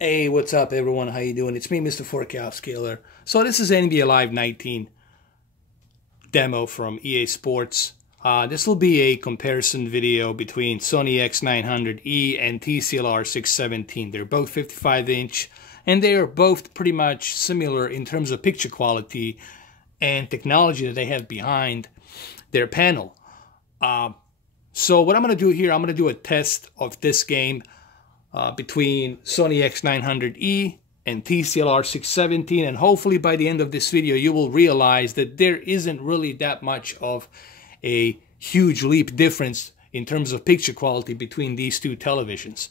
Hey, what's up, everyone? How you doing? It's me, Mr. 4K Upscaler. So this is NBA Live 19 demo from EA Sports. This will be a comparison video between Sony X900e and TCL R617. They're both 55-inch, and they are both pretty much similar in terms of picture quality and technology that they have behind their panel. So what I'm going to do here, I'm going to do a test of this game between Sony X900e and TCL R617, and hopefully by the end of this video you will realize that there isn't really that much of a huge leap difference in terms of picture quality between these two televisions.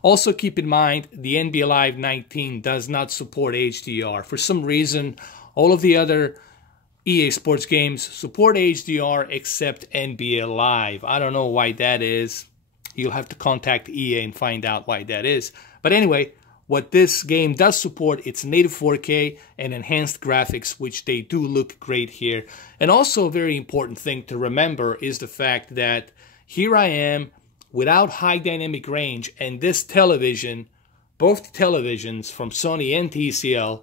Also keep in mind the NBA Live 19 does not support HDR. For some reason all of the other EA Sports games support HDR except NBA Live. I don't know why that is. You'll have to contact EA and find out why that is. But anyway, what this game does support, it's native 4K and enhanced graphics, which they do look great here. And also a very important thing to remember is the fact that here I am without high dynamic range, and this television, both televisions from Sony and TCL,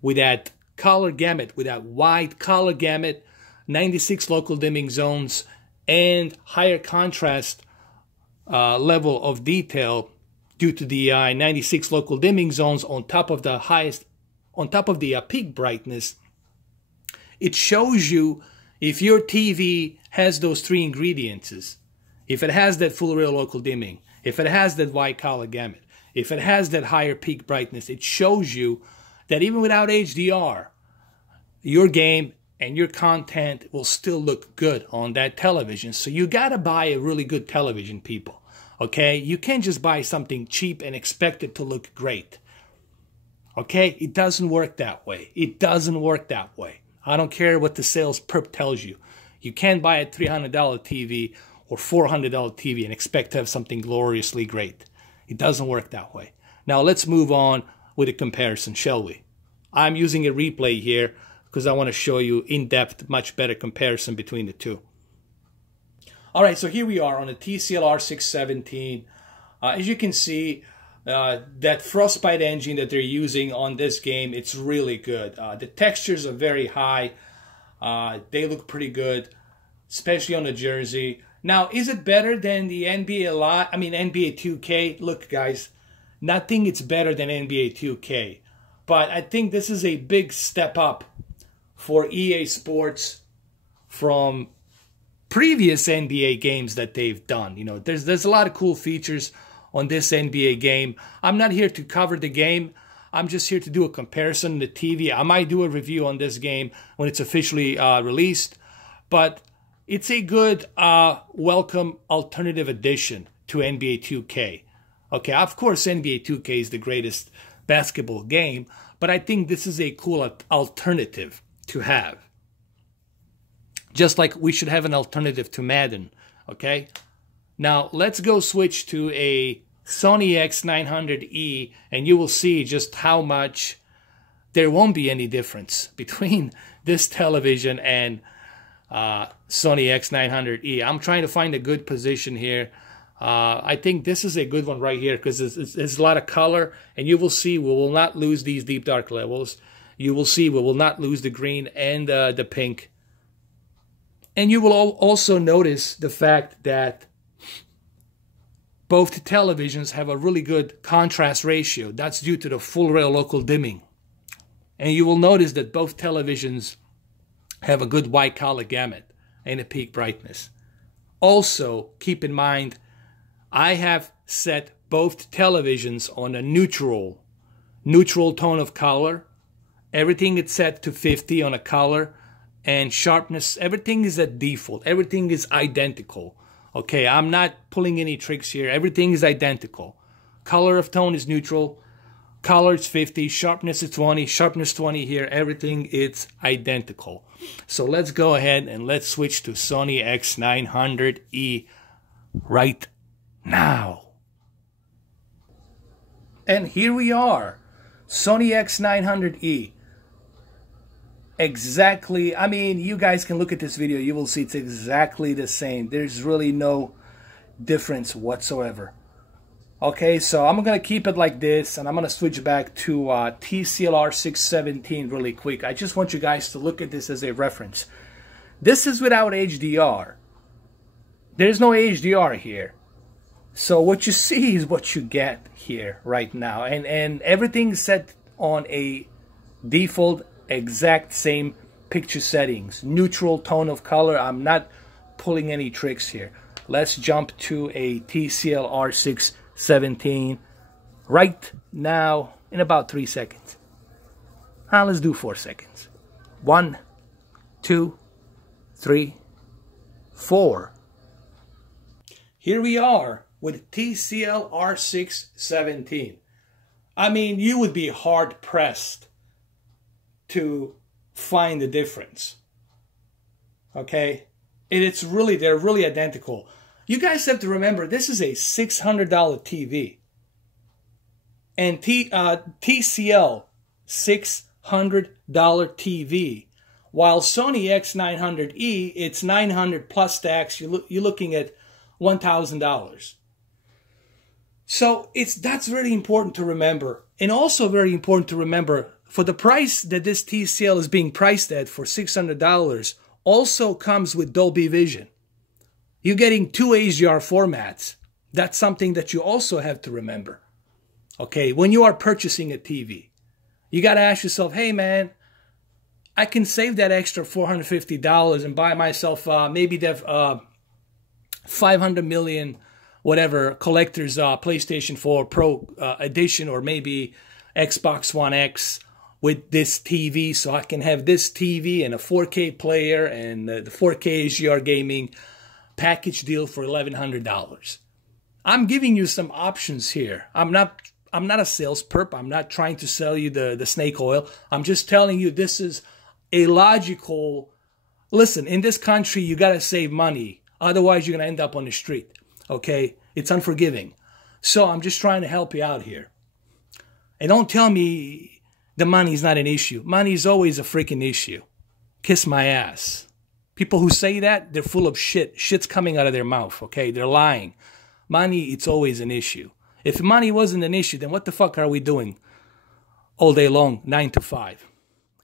with that color gamut, with that wide color gamut, 96 local dimming zones, and higher contrast level of detail due to the 96 local dimming zones on top of the peak brightness. It shows you if your TV has those three ingredients. If it has that full real local dimming, if it has that wide color gamut, if it has that higher peak brightness, it shows you that even without HDR, your game and your content will still look good on that television. So you gotta buy a really good television, people. Okay, you can't just buy something cheap and expect it to look great. Okay, it doesn't work that way. It doesn't work that way. I don't care what the sales perp tells you. You can't buy a $300 TV or $400 TV and expect to have something gloriously great. It doesn't work that way. Now let's move on with a comparison, shall we? I'm using a replay here because I want to show you in-depth, much better comparison between the two. All right, so here we are on the TCL R617. As you can see, that Frostbite engine that they're using on this game, it's really good. The textures are very high. They look pretty good, especially on the jersey. Now, is it better than the NBA Live? I mean, NBA 2K? Look, guys, nothing is better than NBA 2K. But I think this is a big step up for EA Sports from previous NBA games that they've done. You know, there's a lot of cool features on this NBA game. I'm not here to cover the game. I'm just here to do a comparison on the TV. I might do a review on this game when it's officially released, but it's a good welcome alternative addition to NBA 2K. Okay, of course NBA 2K is the greatest basketball game, but I think this is a cool alternative to have. Just like we should have an alternative to Madden, okay? Now, let's go switch to a Sony X900e, and you will see just how much there won't be any difference between this television and Sony X900e. I'm trying to find a good position here. I think this is a good one right here because it's a lot of color, and you will see we will not lose these deep dark levels. You will see we will not lose the green and the pink. And you will also notice the fact that both televisions have a really good contrast ratio. That's due to the full rail local dimming. And you will notice that both televisions have a good white color gamut and a peak brightness. Also, keep in mind, I have set both televisions on a neutral tone of color. Everything is set to 50 on a color. And sharpness, everything is at default. Everything is identical. Okay, I'm not pulling any tricks here. Everything is identical. Color of tone is neutral. Color is 50. Sharpness is 20. Sharpness 20 here. Everything is identical. So let's go ahead and let's switch to Sony X900e right now. And here we are. Sony X900e. Exactly, I mean, you guys can look at this video, you will see it's exactly the same. There's really no difference whatsoever. Okay, so I'm going to keep it like this, and I'm going to switch back to TCL R617 really quick. I just want you guys to look at this as a reference. This is without HDR. There's no HDR here. So what you see is what you get here right now. And everything's set on a default exact same picture settings. Neutral tone of color. I'm not pulling any tricks here. Let's jump to a TCL R617 right now in about 3 seconds. Let's do 4 seconds. 1, 2, 3, 4. Here we are with TCL R617. I mean, you would be hard pressed to find the difference. Okay? And it's really, they're really identical. You guys have to remember, this is a $600 TV. And TCL, $600 TV. While Sony X900e, it's 900 plus tax. You're looking at $1,000. So that's very important to remember. And also very important to remember, for the price that this TCL is being priced at for $600, also comes with Dolby Vision. You're getting 2 HDR formats. That's something that you also have to remember. Okay, when you are purchasing a TV, you got to ask yourself, hey man, I can save that extra $450 and buy myself maybe the 500 million whatever collector's PlayStation 4 Pro edition, or maybe Xbox One X with this TV, so I can have this TV and a 4K player and the 4K HDR gaming package deal for $1,100. I'm giving you some options here. I'm not a sales perp. I'm not trying to sell you the snake oil. I'm just telling you this is a logical. Listen, in this country, you got to save money. Otherwise, you're going to end up on the street. Okay? It's unforgiving. So I'm just trying to help you out here. And don't tell me the money's not an issue. Money is always a freaking issue. Kiss my ass. People who say that, they're full of shit. Shit's coming out of their mouth, okay? They're lying. Money, it's always an issue. If money wasn't an issue, then what the fuck are we doing all day long, 9 to 5?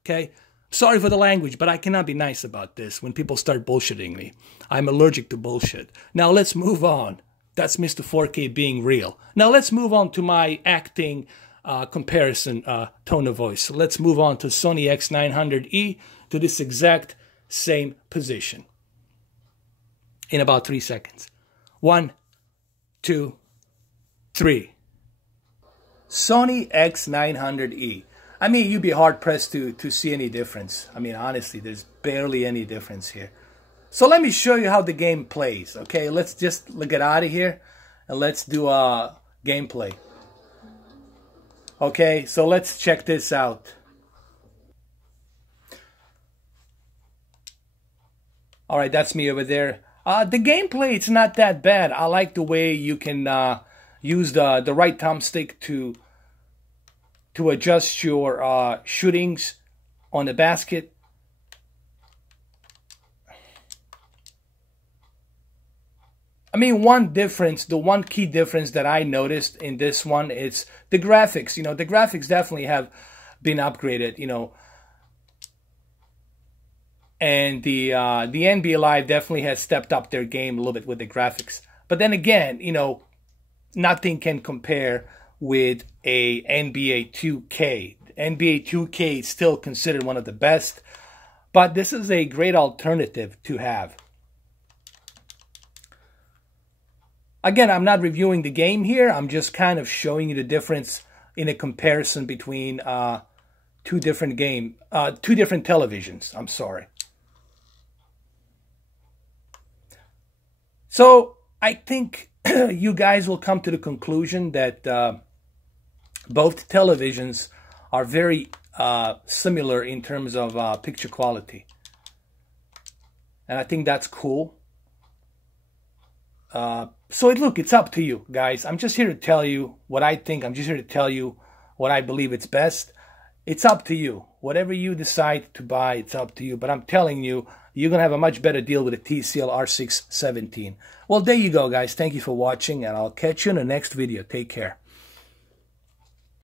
Okay? Sorry for the language, but I cannot be nice about this when people start bullshitting me. I'm allergic to bullshit. Now let's move on. That's Mr. 4K being real. Now let's move on to my acting comparison tone of voice. So let's move on to Sony X900e to this exact same position in about 3 seconds. 1, 2, 3. Sony X900e. I mean, you'd be hard-pressed to see any difference. I mean, honestly, there's barely any difference here. So let me show you how the game plays, okay? Let's just get out of here and let's do a gameplay. Okay, so let's check this out. All right, that's me over there. The gameplay, it's not that bad. I like the way you can use the right thumbstick to adjust your shootings on the basket. I mean, the one key difference that I noticed in this one is the graphics. You know, the graphics definitely have been upgraded, you know. And the NBA Live definitely has stepped up their game a little bit with the graphics. But then again, you know, nothing can compare with a NBA 2K. NBA 2K is still considered one of the best, but this is a great alternative to have. Again, I'm not reviewing the game here. I'm just kind of showing you the difference in a comparison between two different televisions. I'm sorry. So I think you guys will come to the conclusion that both televisions are very similar in terms of picture quality. And I think that's cool. So look, it's up to you guys. I'm just here to tell you what I think. I'm just here to tell you what I believe it's best. It's up to you. Whatever you decide to buy, it's up to you. But I'm telling you, you're going to have a much better deal with a TCL R617. Well, there you go, guys. Thank you for watching, and I'll catch you in the next video. Take care.